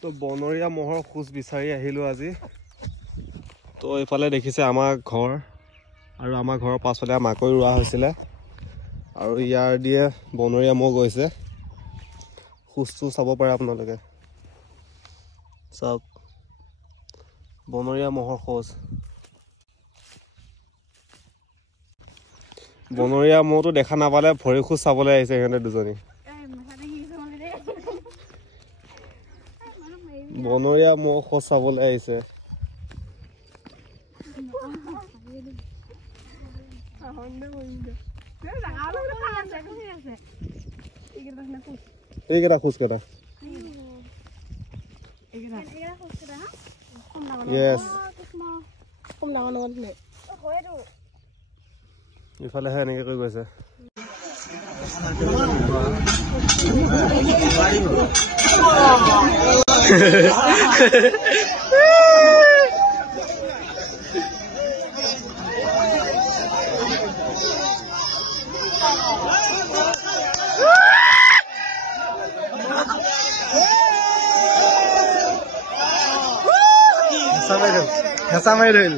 তো বনৰীয়া মহৰ খোজ বিচাৰি আহিলো আজি। তো এইফালে দেখিছে আমাৰ ঘৰ আৰু আমাৰ ঘৰৰ পাছফালে মাকৈ ৰোৱা হৈছিলে আৰু ইয়াৰ দিয়ে বনৰীয়া মহ গৈছে। খোজটো চাব পাৰে আপোনালোকে, চাওক বনৰীয়া মহৰ খোজ। বনৰীয়া মহটো দেখা নাপালে ভৰি খোজ চাবলৈ আহিছে সিহঁতে দুজনী। বনৰীয়া মহ খোজ চাবলৈ আহিছে। এইকেইটা খোজ কেইটা ইফালেহে এনেকে কৰি গৈছে। হেঁচা মাৰি ধৰিল।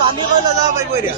বান্ধি কৰি লৈ যাব পাৰিব এতিয়া।